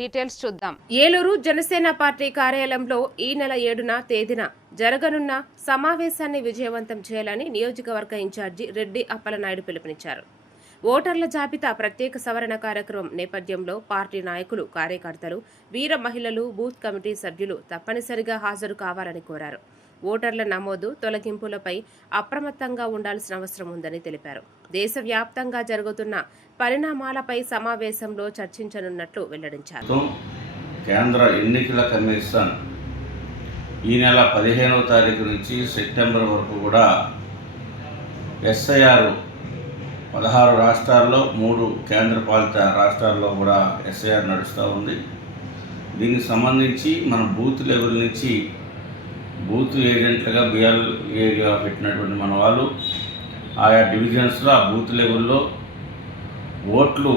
Details చూద్దాం. Eluru Janasena party కార్యాలయంలో ఈ నెల 7వ తేదీన జరగనున్న సమావేశాన్ని విజయవంతం చేయాలని నియోజకవర్గ ఇన్ఛార్జి రెడ్డి అప్పలనాయుడు పిలుపునిచ్చారు. ఓటర్ల జాబితా ప్రత్యేక సవరణ కార్యక్రమం నేపథ్యంలో పార్టీ నాయకులు, కార్యకర్తలు, వీర మహిళలు, బూత్ కమిటీ సభ్యులు తప్పనిసరిగా హాజరు కావాలని కోరారు. ఓటర్ల నమోదు, తొలగింపులపై అప్రమత్తంగా ఉండాల్సిన అవసరం ఉందని తెలిపారు. దేశవ్యాప్తంగా జరుగుతున్న పరిణామాలపై సమావేశంలో చర్చించనున్నట్లు వెల్లడించారు. కేంద్ర ఎన్నికల కమిషన్ ఈ నెల 15వ తారీఖు నుంచి సెప్టెంబర్ వరకు కూడా ఎస్ఐఆర్ 16 రాష్ట్రాల్లో 3 కేంద్రపాలిత రాష్ట్రాల్లో కూడా ఎస్ఐఆర్ నడుస్తూ ఉంది. దీనికి సంబంధించి మన బూత్ లెవెల్ నుంచి బూత్ ఏజెంట్లుగా బిఎల్ఏగా పెట్టినటువంటి మన వాళ్ళు ఆయా డివిజన్స్లో ఆ బూత్ లెవెల్లో ఓట్లు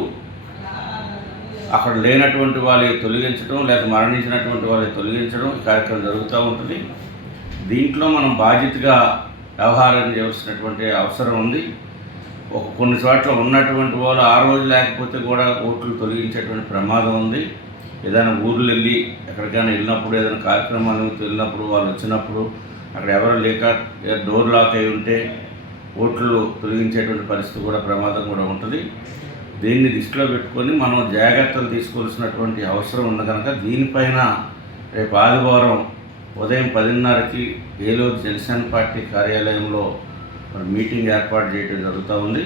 అక్కడ లేనటువంటి వాళ్ళని తొలగించడం, లేక మరణించినటువంటి వాళ్ళని తొలగించడం ఈ కార్యక్రమం జరుగుతూ ఉంటుంది. దీంట్లో మనం బాధ్యతగా వ్యవహారం చేయవలసినటువంటి అవసరం ఉంది. కొన్ని చోట్ల ఉన్నటువంటి వాళ్ళు ఆ రోజు లేకపోతే కూడా ఓట్లు తొలగించేటువంటి ప్రమాదం ఉంది. ఏదైనా ఊర్లు వెళ్ళి ఎక్కడికైనా వెళ్ళినప్పుడు, ఏదైనా కార్యక్రమాలకు వెళ్ళినప్పుడు, వాళ్ళు వచ్చినప్పుడు అక్కడ ఎవరు లేక డోర్ లాక్ అయి ఉంటే ఓట్లు తొలగించేటువంటి పరిస్థితి కూడా ప్రమాదం కూడా ఉంటుంది. దీన్ని దృష్టిలో పెట్టుకొని మనం జాగ్రత్తలు తీసుకోవాల్సినటువంటి అవసరం ఉంది కనుక దీనిపైన రేపు ఆదివారం ఉదయం 10:30కి ఏలూరు జనసేన పార్టీ కార్యాలయంలో మీటింగ్ ఏర్పాటు చేయడం జరుగుతూ ఉంది.